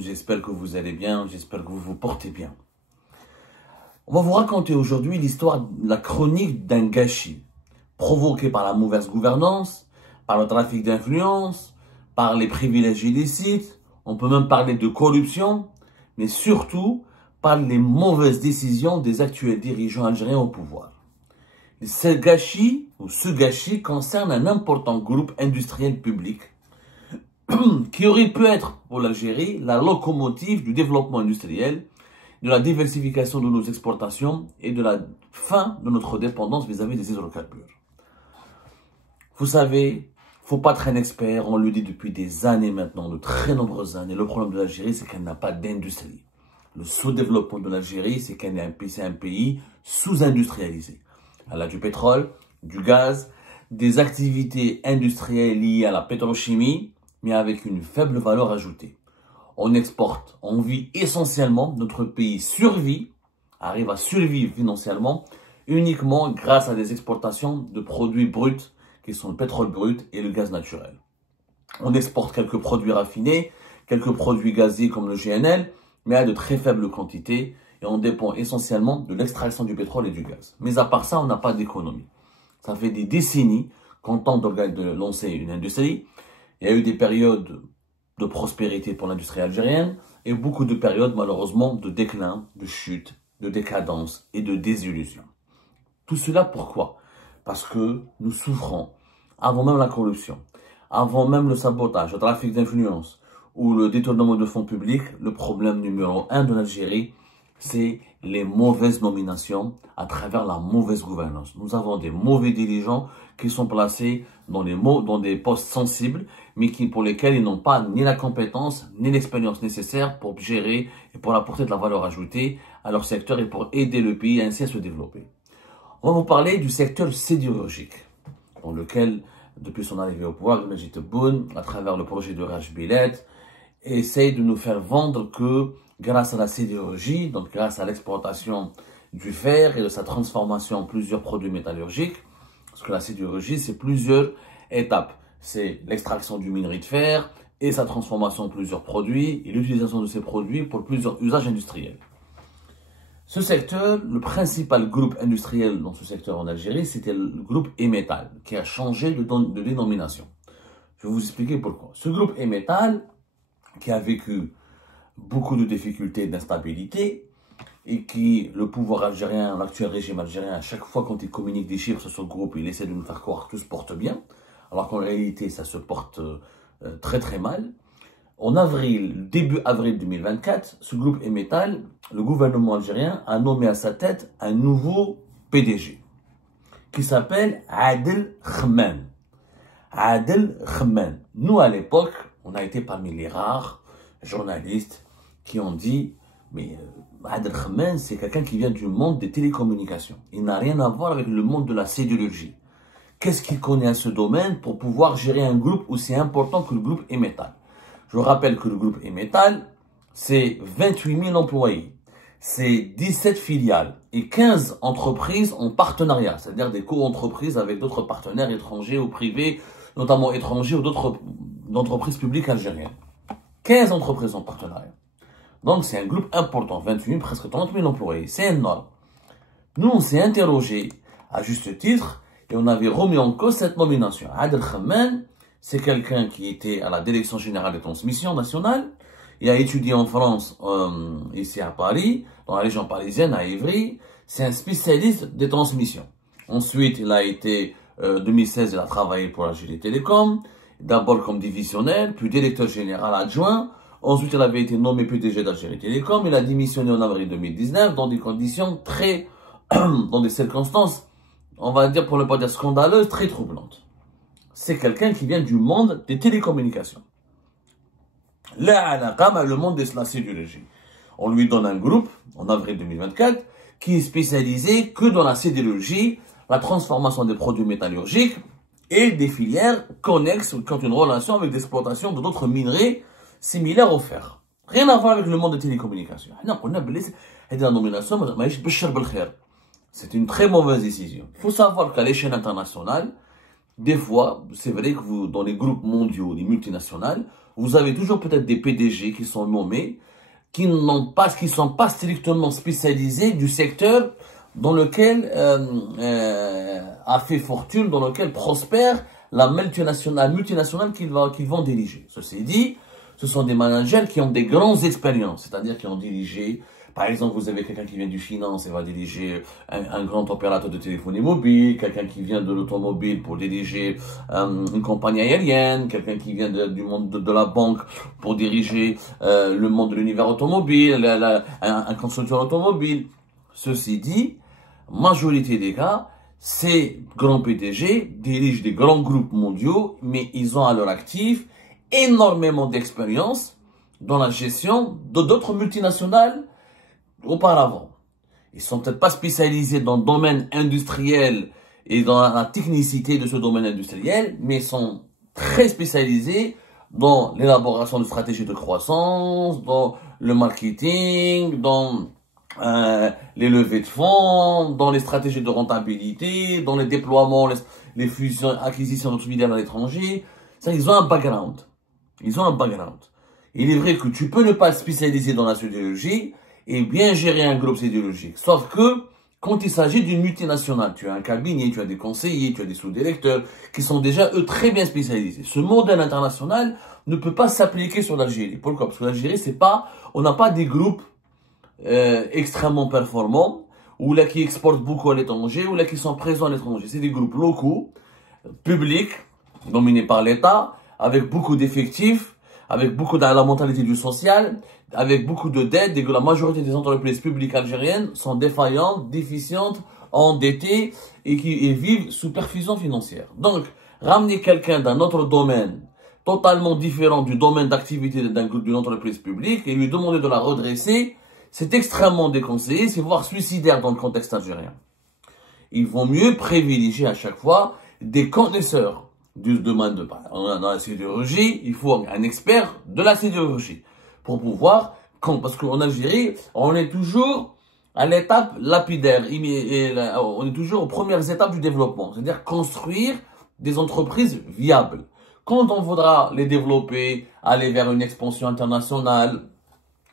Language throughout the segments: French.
J'espère que vous allez bien, j'espère que vous vous portez bien. On va vous raconter aujourd'hui l'histoire, la chronique d'un gâchis provoqué par la mauvaise gouvernance, par le trafic d'influence, par les privilèges illicites, on peut même parler de corruption, mais surtout par les mauvaises décisions des actuels dirigeants algériens au pouvoir. Ce gâchis concerne un important groupe industriel public qui aurait pu être pour l'Algérie la locomotive du développement industriel, de la diversification de nos exportations et de la fin de notre dépendance vis-à-vis des hydrocarbures. Vous savez, faut pas être un expert, on le dit depuis des années maintenant, de très nombreuses années. Le problème de l'Algérie, c'est qu'elle n'a pas d'industrie. Le sous-développement de l'Algérie, c'est qu'elle est un pays sous-industrialisé. Elle a du pétrole, du gaz, des activités industrielles liées à la pétrochimie, mais avec une faible valeur ajoutée. On exporte, on vit essentiellement, notre pays arrive à survivre financièrement uniquement grâce à des exportations de produits bruts qui sont le pétrole brut et le gaz naturel. On exporte quelques produits raffinés, quelques produits gaziers comme le GNL, mais à de très faibles quantités et on dépend essentiellement de l'extraction du pétrole et du gaz. Mais à part ça, on n'a pas d'économie. Ça fait des décennies qu'on tente de lancer une industrie. Il y a eu des périodes de prospérité pour l'industrie algérienne et beaucoup de périodes malheureusement de déclin, de chute, de décadence et de désillusion. Tout cela pourquoi? Parce que nous souffrons, avant même la corruption, avant même le sabotage, le trafic d'influence ou le détournement de fonds publics, le problème numéro 1 de l'Algérie, c'est les mauvaises nominations à travers la mauvaise gouvernance. Nous avons des mauvais dirigeants qui sont placés dans des postes sensibles, mais pour lesquels ils n'ont pas ni la compétence, ni l'expérience nécessaire pour gérer et pour apporter de la valeur ajoutée à leur secteur et pour aider le pays ainsi à se développer. On va vous parler du secteur sidérurgique, dans lequel, depuis son arrivée au pouvoir, Majid Tebboune, à travers le projet de Raj Billet, essaye de nous faire vendre que grâce à la sidérurgie, donc grâce à l'exportation du fer et de sa transformation en plusieurs produits métallurgiques, parce que la sidérurgie, c'est plusieurs étapes. C'est l'extraction du minerai de fer et sa transformation en plusieurs produits et l'utilisation de ces produits pour plusieurs usages industriels. Ce secteur, le principal groupe industriel dans ce secteur en Algérie, c'était le groupe Emetal, qui a changé de dénomination. Je vais vous expliquer pourquoi. Ce groupe Emetal, qui a vécu beaucoup de difficultés, d'instabilité, et qui, le pouvoir algérien, l'actuel régime algérien, à chaque fois quand il communique des chiffres sur ce groupe, il essaie de nous faire croire que tout se porte bien, alors qu'en réalité, ça se porte très très mal. En avril, début avril 2024, ce groupe Emetal, le gouvernement algérien a nommé à sa tête un nouveau PDG, qui s'appelle Adel Khemmen. Adel Khemmen. Nous, à l'époque, on a été parmi les rares journalistes qui ont dit mais Adel Khemmen, c'est quelqu'un qui vient du monde des télécommunications. Il n'a rien à voir avec le monde de la sidérurgie. Qu'est-ce qu'il connaît à ce domaine pour pouvoir gérer un groupe aussi important que le groupe Emetal? Je rappelle que le groupe Emetal, c'est 28 000 employés, c'est 17 filiales et 15 entreprises en partenariat, c'est-à-dire des co-entreprises avec d'autres partenaires étrangers ou privés, notamment étrangers ou d'autres entreprises publiques algériennes. 15 entreprises en partenariat. Donc, c'est un groupe important, 28 000, presque 30 000 employés. C'est énorme. Nous, on s'est interrogé, à juste titre, et on avait remis en cause cette nomination. Adel Khemmen, c'est quelqu'un qui était à la Direction Générale des Transmissions Nationales. Il a étudié en France, ici à Paris, dans la région parisienne, à Évry. C'est un spécialiste des transmissions. Ensuite, il a été, 2016, il a travaillé pour Algérie Télécom. D'abord comme divisionnaire, puis directeur général adjoint. Ensuite, il avait été nommé PDG d'Algérie Télécom. Il a démissionné en avril 2019 dans des conditions dans des circonstances, on va dire pour ne pas dire scandaleuses, très troublantes. C'est quelqu'un qui vient du monde des télécommunications. Là, le monde de la sidérurgie. On lui donne un groupe, en avril 2024, qui est spécialisé que dans la sidérurgie, la transformation des produits métallurgiques et des filières connexes ou qui ont une relation avec l'exploitation de d'autres minerais similaires au fer. Rien à voir avec le monde des télécommunications. C'est une très mauvaise décision. Il faut savoir qu'à l'échelle internationale, des fois, c'est vrai que vous, dans les groupes mondiaux, les multinationales, vous avez toujours peut-être des PDG qui sont nommés, qui sont pas strictement spécialisés du secteur dans lequel a fait fortune, dans lequel prospère la multinationale qu'ils vont diriger. Ceci dit, ce sont des managers qui ont des grandes expériences, c'est-à-dire qui ont dirigé, par exemple, vous avez quelqu'un qui vient du finance et va diriger un grand opérateur de téléphonie mobile, quelqu'un qui vient de l'automobile pour diriger une compagnie aérienne, quelqu'un qui vient du monde de la banque pour diriger le monde de l'univers automobile, un constructeur automobile. Ceci dit, majorité des cas, ces grands PDG dirigent des grands groupes mondiaux, mais ils ont à leur actif énormément d'expérience dans la gestion d'autres multinationales auparavant. Ils sont peut-être pas spécialisés dans le domaine industriel et dans la technicité de ce domaine industriel, mais sont très spécialisés dans l'élaboration de stratégies de croissance, dans le marketing, dans les levées de fonds, dans les stratégies de rentabilité, dans les déploiements, les fusions, acquisitions d'autres filiales à l'étranger. Ils ont un background. Ils ont un background. Il est vrai que tu peux ne pas te spécialiser dans la sidérurgie et bien gérer un groupe sidérurgique. Sauf que, quand il s'agit d'une multinationale, tu as un cabinet, tu as des conseillers, tu as des sous-directeurs qui sont déjà, eux, très bien spécialisés. Ce modèle international ne peut pas s'appliquer sur l'Algérie. Pourquoi? Parce que l'Algérie, on n'a pas des groupes extrêmement performants, ou là qui exportent beaucoup à l'étranger, ou là qui sont présents à l'étranger. C'est des groupes locaux, publics, dominés par l'État, avec beaucoup d'effectifs, avec beaucoup de la mentalité du social, avec beaucoup de dettes, et que la majorité des entreprises publiques algériennes sont défaillantes, déficientes, endettées, et qui vivent sous perfusion financière. Donc, ramener quelqu'un d'un autre domaine, totalement différent du domaine d'activité d'une entreprise publique, et lui demander de la redresser, c'est extrêmement déconseillé, c'est voire suicidaire dans le contexte algérien. Il vaut mieux privilégier à chaque fois des connaisseurs du domaine dans la sidérurgie. Il faut un expert de la sidérurgie pour pouvoir, parce qu'en Algérie, on est toujours à l'étape lapidaire, on est toujours aux premières étapes du développement, c'est-à-dire construire des entreprises viables. Quand on voudra les développer, aller vers une expansion internationale,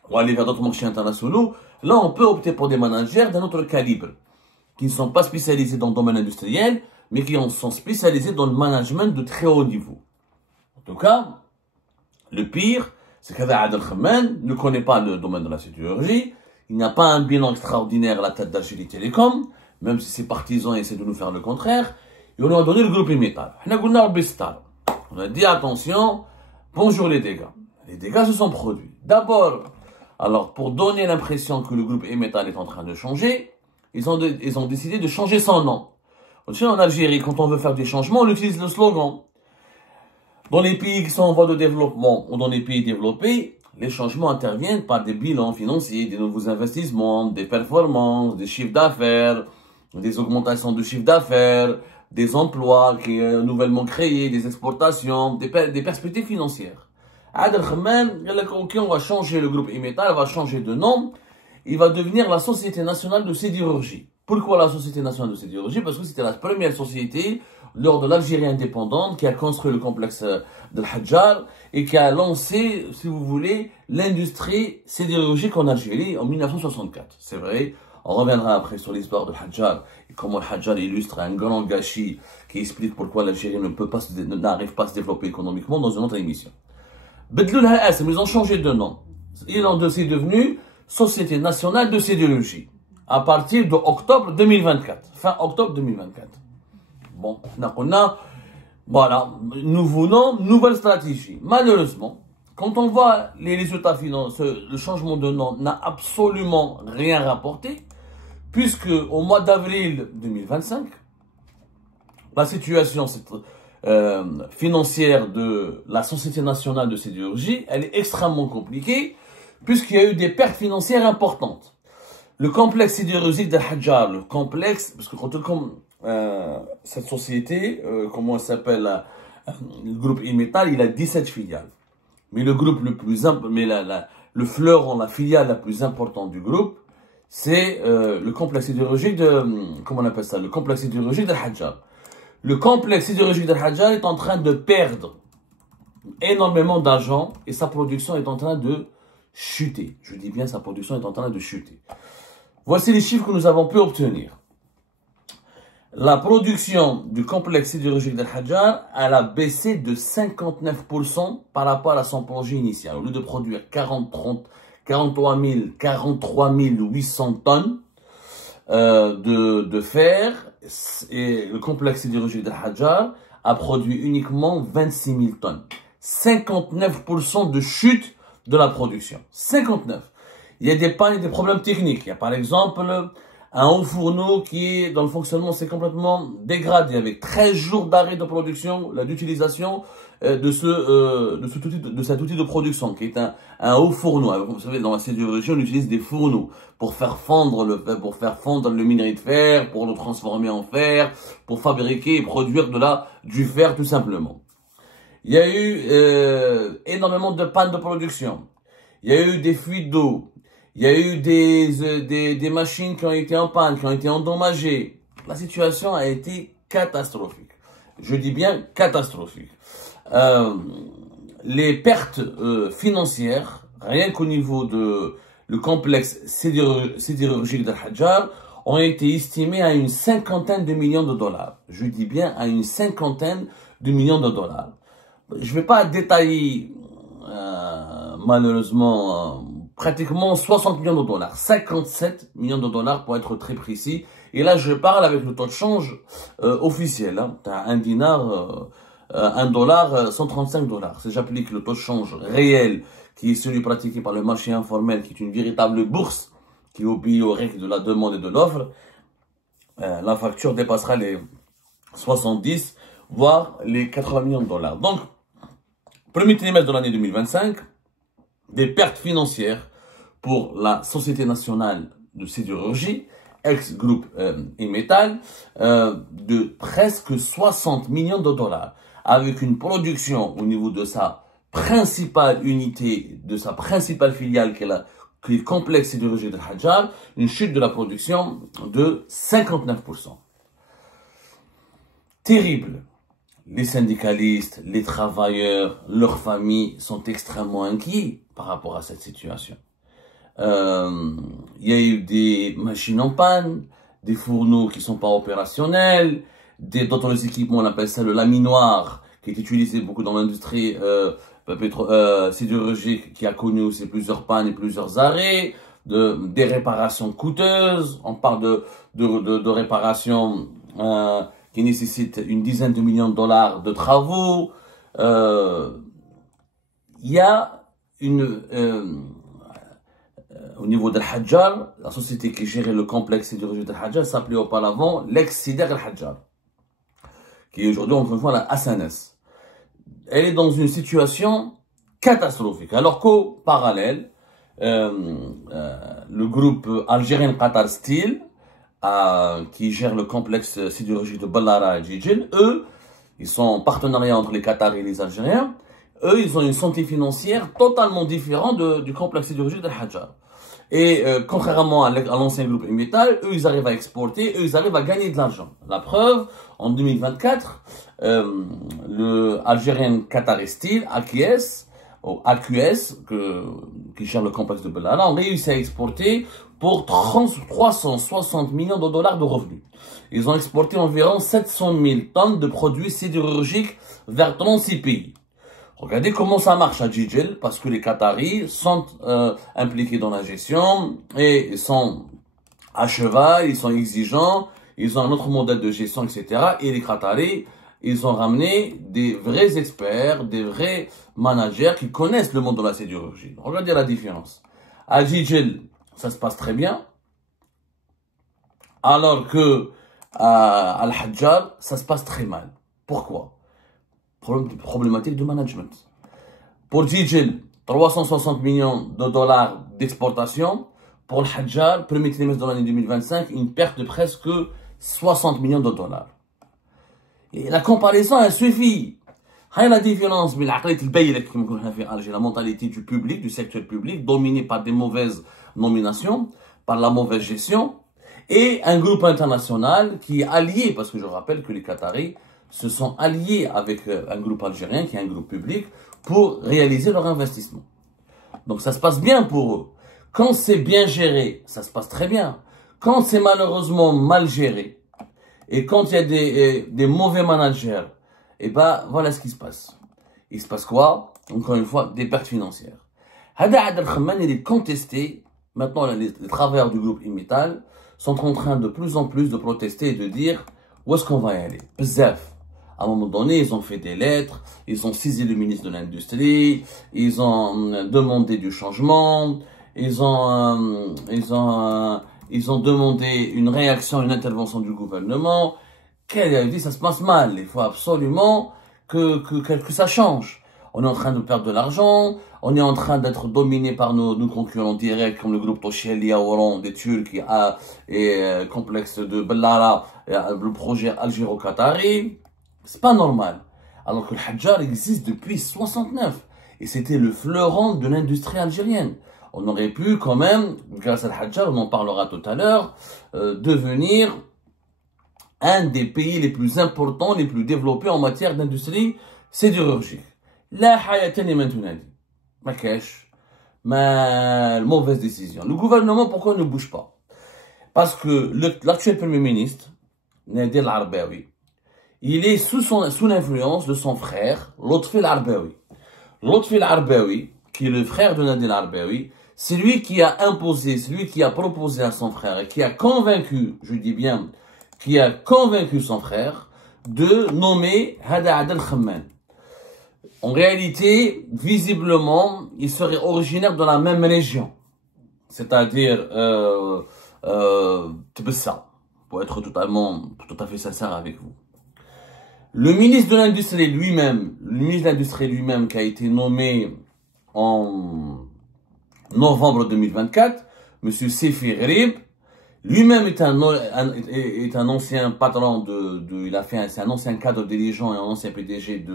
ou aller vers d'autres marchés internationaux, là on peut opter pour des managers d'un autre calibre, qui ne sont pas spécialisés dans le domaine industriel, mais qui sont spécialisés dans le management de très haut niveau. En tout cas, le pire, c'est qu'Adel Khamen ne connaît pas le domaine de la sidérurgie, il n'a pas un bilan extraordinaire à la tête d'Algérie Télécom, même si ses partisans essaient de nous faire le contraire, et on lui a donné le groupe Imetal. On a dit attention, bonjour les dégâts. Les dégâts se sont produits. D'abord, alors pour donner l'impression que le groupe Imetal est en train de changer, ils ont décidé de changer son nom. En Algérie, quand on veut faire des changements, on utilise le slogan. Dans les pays qui sont en voie de développement ou dans les pays développés, les changements interviennent par des bilans financiers, des nouveaux investissements, des performances, des chiffres d'affaires, des augmentations de chiffres d'affaires, des emplois qui sont nouvellement créés, des exportations, des perspectives financières. Adel Khamen, ok, on va changer le groupe Imetal, va changer de nom, il va devenir la Société Nationale de Sidérurgie. Pourquoi la Société Nationale de Sidérurgie? Parce que c'était la première société lors de l'Algérie indépendante qui a construit le complexe de Hadjar et qui a lancé, si vous voulez, l'industrie sidérurgique en Algérie en 1964. C'est vrai, on reviendra après sur l'histoire de Hadjar et comment le Hadjar illustre un grand gâchis qui explique pourquoi l'Algérie n'arrive pas à se développer économiquement dans une autre émission. Ils ont changé de nom. C'est devenu Société Nationale de Sidérurgie à partir de octobre 2024, fin octobre 2024. Bon, voilà, nouveau nom, nouvelle stratégie. Malheureusement, quand on voit les résultats financiers, le changement de nom n'a absolument rien rapporté, puisque au mois d'avril 2025, la situation financière de la Société Nationale de Sidérurgie, elle est extrêmement compliquée, puisqu'il y a eu des pertes financières importantes. Le complexe sidérurgique de Hadjar, le complexe, parce que comme cette société, comment elle s'appelle, le groupe Imetal, il a 17 filiales. Mais le groupe le plus le fleuron, la filiale la plus importante du groupe, c'est le complexe sidérurgique de, comment on appelle ça, le complexe sidérurgique de Hadjar. le complexe sidérurgique d'Al-Hadjar est en train de perdre énormément d'argent et sa production est en train de chuter. Je dis bien, sa production est en train de chuter. Voici les chiffres que nous avons pu obtenir. La production du complexe sidérurgique d'Al-Hadjar, elle a baissé de 59% par rapport à son projet initial. Au lieu de produire 43 800 tonnes de fer, et le complexe sidérurgique d'Al-Hadjar a produit uniquement 26 000 tonnes. 59% de chute de la production. 59. Il y a des pannes et des problèmes techniques. Il y a par exemple un haut fourneau qui est dans le fonctionnement, c'est complètement dégradé avec 13 jours d'arrêt de production, d'utilisation de cet outil de production qui est un haut fourneau. Vous savez, dans la sidérurgie, on utilise des fourneaux pour faire fondre le minerai de fer, pour le transformer en fer, pour fabriquer et produire du fer tout simplement. Il y a eu énormément de pannes de production. Il y a eu des fuites d'eau. Il y a eu des machines qui ont été en panne, qui ont été endommagées. La situation a été catastrophique. Je dis bien catastrophique. Les pertes financières, rien qu'au niveau de le complexe sidérurgique d'Al-Hadjar, ont été estimées à une cinquantaine de millions de dollars. Je dis bien à une cinquantaine de millions de dollars. Je ne vais pas détailler, malheureusement, pratiquement 60 millions de dollars, 57 millions de dollars pour être très précis. Et là, je parle avec le taux de change officiel. Hein. Un dinar, $1, 135 dollars. Si j'applique le taux de change réel, qui est celui pratiqué par le marché informel, qui est une véritable bourse, qui obéit aux règles de la demande et de l'offre, la facture dépassera les 70, voire les 80 millions de dollars. Donc, premier trimestre de l'année 2025, des pertes financières pour la Société nationale de sidérurgie, ex-groupe Emetal, de presque 60 millions de dollars, avec une production au niveau de sa principale unité, de sa principale filiale qui est le complexe sidérurgique d'Al-Hadjar, une chute de la production de 59%. Terrible. Les syndicalistes, les travailleurs, leurs familles sont extrêmement inquiets par rapport à cette situation. Il y a eu des machines en panne, des fourneaux qui sont pas opérationnels, d'autres équipements, on appelle ça le laminoir, qui est utilisé beaucoup dans l'industrie sidérurgique, qui a connu aussi plusieurs pannes et plusieurs arrêts, des réparations coûteuses. On parle de réparations qui nécessitent une dizaine de millions de dollars de travaux. Il y a au niveau d'Al-Hadjar, la société qui gérait le complexe sidérurgique d'Al-Hadjar s'appelait auparavant l'ex-Sider Al-Hadjar, qui est aujourd'hui, encore une fois, la SNS. Elle est dans une situation catastrophique. Alors qu'au parallèle, le groupe algérien Qatar Steel, qui gère le complexe sidérurgique de Ballara et Jijil, eux, ils sont en partenariat entre les Qataris et les Algériens. Eux, ils ont une santé financière totalement différente du complexe sidérurgique d'Al-Hadjar. Et contrairement à l'ancien groupe Emetal, eux, ils arrivent à exporter, eux, ils arrivent à gagner de l'argent. La preuve, en 2024, le Algérien Qatar Steel, AQS, qui gère le complexe de Ballara, ont réussi à exporter pour 360 millions de dollars de revenus. Ils ont exporté environ 700 000 tonnes de produits sidérurgiques vers 36 pays. Regardez comment ça marche à Jijil, parce que les Qataris sont impliqués dans la gestion et ils sont à cheval, ils sont exigeants, ils ont un autre modèle de gestion, etc. Et les Qataris, ils ont ramené des vrais experts, des vrais managers qui connaissent le monde de la sidérurgie. Regardez la différence. À Jijil, ça se passe très bien, alors que à Al-Hadjar, ça se passe très mal. Pourquoi? Problématique de management. Pour Jijil, 360 millions de dollars d'exportation. Pour Al-Hadjar, premier trimestre de l'année 2025, une perte de presque 60 millions de dollars. Et la comparaison, elle suffit. Quelle est la différence entre la mentalité du public, du secteur public, dominé par des mauvaises nominations, par la mauvaise gestion, et un groupe international qui est allié, parce que je rappelle que les Qataris se sont alliés avec un groupe algérien, qui est un groupe public, pour réaliser leur investissement. Donc ça se passe bien pour eux. Quand c'est bien géré, ça se passe très bien. Quand c'est malheureusement mal géré, et quand il y a des mauvais managers, et ben voilà ce qui se passe. Il se passe quoi? Encore une fois, des pertes financières. Hada Adel Khamman, il est contesté. Maintenant, les travailleurs du groupe Imital sont en train de plus en plus de protester et de dire où est-ce qu'on va y aller. Bzaf. À un moment donné, ils ont fait des lettres, ils ont saisi le ministre de l'Industrie, ils ont demandé du changement, ils ont demandé une réaction, une intervention du gouvernement. Qu'elle a dit, ça se passe mal, il faut absolument que ça change. On est en train de perdre de l'argent, on est en train d'être dominé par nos concurrents directs comme le groupe Tosheli, Oran, des Turcs et complexe de Bellara, le projet algéro-qatari. C'est pas normal. Alors que le Hadjar existe depuis 69. Et c'était le fleuron de l'industrie algérienne. On aurait pu quand même, grâce à le Hadjar, on en parlera tout à l'heure, devenir un des pays les plus importants, les plus développés en matière d'industrie sidérurgique. La hayatan liman tunadi. Ma cache, ma mauvaise décision. Le gouvernement, pourquoi ne bouge pas? Parce que l'actuel Premier ministre, Nadir Al-Arbaoui, il est sous l'influence de son frère, Lotfi Al-Arbaoui. Lotfi Al-Arbaoui, qui est le frère de Nadir Al-Arbaoui, c'est lui qui a imposé, c'est lui qui a proposé à son frère et qui a convaincu, je dis bien, qui a convaincu son frère de nommer Hada Adel Khamman. En réalité, visiblement, il serait originaire de la même région, c'est-à-dire Tbessa, pour être tout à fait sincère avec vous. Le ministre de l'Industrie lui-même, qui a été nommé en novembre 2024, M. Sefi Ghrib, lui-même est un ancien patron c'est un ancien cadre dirigeant et un ancien PDG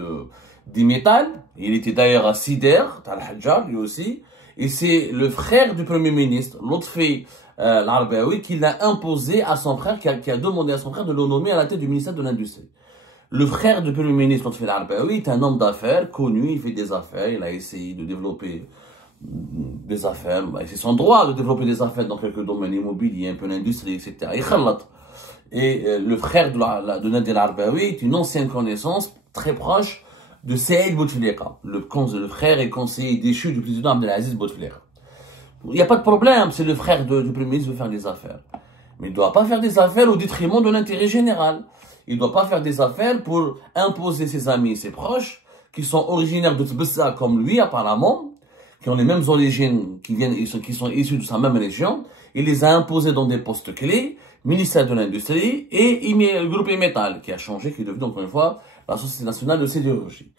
d'Imital. Il était d'ailleurs à Sider, Tal Hadjar, lui aussi. Et c'est le frère du Premier ministre, Lotfi Al-Arbaoui, qui l'a imposé à son frère, qui a demandé à son frère de le nommer à la tête du ministère de l'Industrie. Le frère du Premier ministre, Lotfi Al-Arbaoui, est un homme d'affaires connu, il fait des affaires, il a essayé de développer des affaires, c'est son droit de développer des affaires dans quelques domaines immobiliers, un peu l'industrie, etc. Et le frère de Nadir Al-Arbaoui est une ancienne connaissance très proche de Saïd Bouteflika, le frère et conseiller déchu du président Abdelaziz Bouteflika. Il n'y a pas de problème, c'est le frère du Premier ministre qui veut faire des affaires. Mais il ne doit pas faire des affaires au détriment de l'intérêt général. Il ne doit pas faire des affaires pour imposer ses amis et ses proches, qui sont originaires de Tbessa comme lui apparemment, qui ont les mêmes origines, qui sont issus de sa même région. Il les a imposés dans des postes clés, ministère de l'Industrie et le groupe Imital, qui a changé, qui est devenu encore une fois la Société nationale de sidérurgie.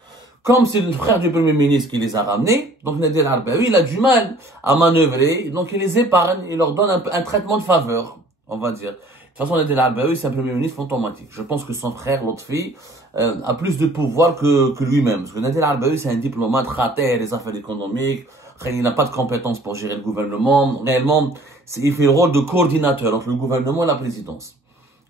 Comme c'est le frère du Premier ministre qui les a ramenés, donc Nadir Al-Arbaoui, il a du mal à manœuvrer, donc il les épargne, il leur donne un traitement de faveur, on va dire. De toute façon, Nadir Al-Arbaoui, c'est un Premier ministre fantomatique. Je pense que son frère, Lotfi, a plus de pouvoir que lui-même. Parce que Nadir Al-Arbaoui, c'est un diplomate raté des affaires économiques. Il n'a pas de compétences pour gérer le gouvernement. Réellement, il fait le rôle de coordinateur entre le gouvernement et la présidence.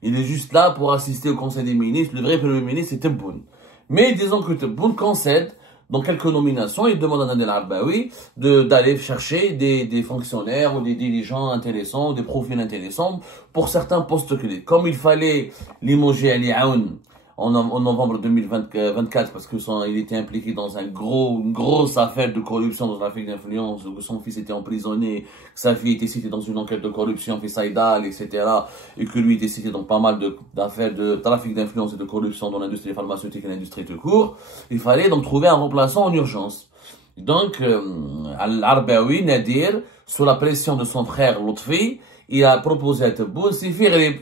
Il est juste là pour assister au Conseil des ministres. Le vrai Premier ministre, c'est Tebboune. Mais disons que Tebboune concède dans quelques nominations. Il demande à Nadir Al-Arbaoui d'aller chercher des fonctionnaires ou des dirigeants intéressants, des profils intéressants pour certains postes clés. Comme il fallait limoger Ali Aoun en novembre 2024 parce que il était impliqué dans une grosse affaire de corruption dans un trafic d'influence, où son fils était emprisonné, que sa fille était citée dans une enquête de corruption, fait Saïdal, etc. Et que lui était cité dans pas mal d'affaires de trafic d'influence et de corruption dans l'industrie pharmaceutique et l'industrie tout court. Il fallait donc trouver un remplaçant en urgence. Donc, Al-Arbaoui, Nadir, sous la pression de son frère Lotfi, il a proposé à Tebboune Sefi Ghrib.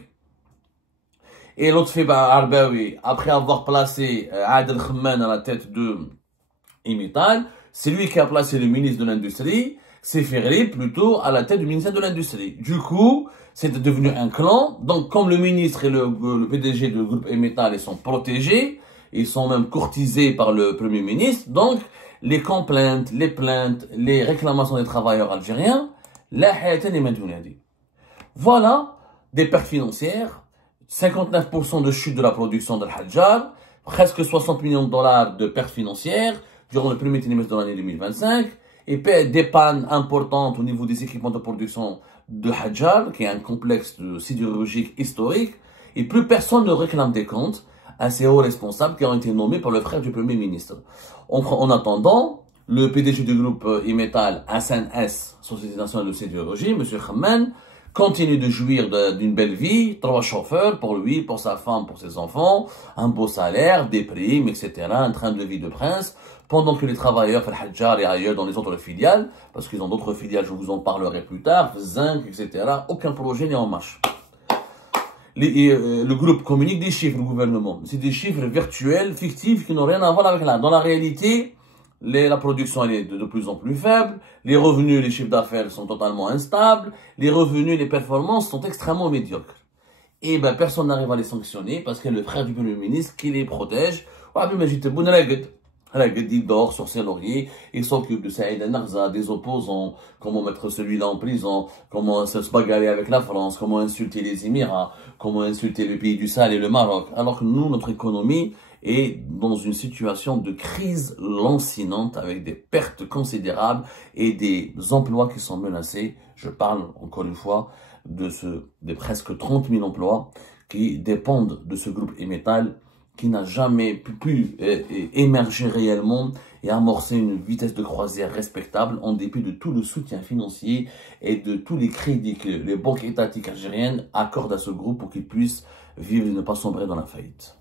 Et Lotfi Al-Arbaoui, après avoir placé Adel Khamman à la tête de Imital, c'est lui qui a placé le ministre de l'Industrie, Sefi Ghrib plutôt à la tête du ministère de l'Industrie. Du coup, c'est devenu un clan. Donc, comme le ministre et le PDG du groupe Imital, ils sont protégés, ils sont même courtisés par le Premier ministre. Donc, les complaintes, les plaintes, les réclamations des travailleurs algériens, la hayatan liman tunadi. Voilà des pertes financières. 59% de chute de la production de l'Hadjar, presque 60 millions de dollars de pertes financières durant le premier trimestre de l'année 2025, et des pannes importantes au niveau des équipements de production de Hadjar, qui est un complexe sidérurgique historique, et plus personne ne réclame des comptes à ces hauts responsables qui ont été nommés par le frère du Premier ministre. En attendant, le PDG du groupe Imetal, Hassan S, Société nationale de sidérurgie, M. Khamman, continue de jouir d'une belle vie, 3 chauffeurs pour lui, pour sa femme, pour ses enfants, un beau salaire, des primes, etc., un train de vie de prince, pendant que les travailleurs, Hadjar et ailleurs dans les autres filiales, parce qu'ils ont d'autres filiales, je vous en parlerai plus tard, Zinc, etc., aucun projet n'est en marche. Le groupe communique des chiffres, le gouvernement. C'est des chiffres virtuels, fictifs, qui n'ont rien à voir avec là. Dans la réalité, la production elle est de plus en plus faible, les revenus, les chiffres d'affaires sont totalement instables, les revenus, les performances sont extrêmement médiocres. Et ben personne n'arrive à les sanctionner parce que le frère du Premier ministre qui les protège, il dort sur ses lauriers, il s'occupe de Saïd Narza, des opposants, comment mettre celui-là en prison, comment se bagarrer avec la France, comment insulter les Émirats, comment insulter le pays du Sahel et le Maroc. Alors que nous, notre économie est dans une situation de crise lancinante avec des pertes considérables et des emplois qui sont menacés. Je parle encore une fois de presque 30 000 emplois qui dépendent de ce groupe Imetal, qui n'a jamais pu émerger réellement et amorcer une vitesse de croisière respectable en dépit de tout le soutien financier et de tous les crédits que les banques étatiques algériennes accordent à ce groupe pour qu'il puisse vivre et ne pas sombrer dans la faillite.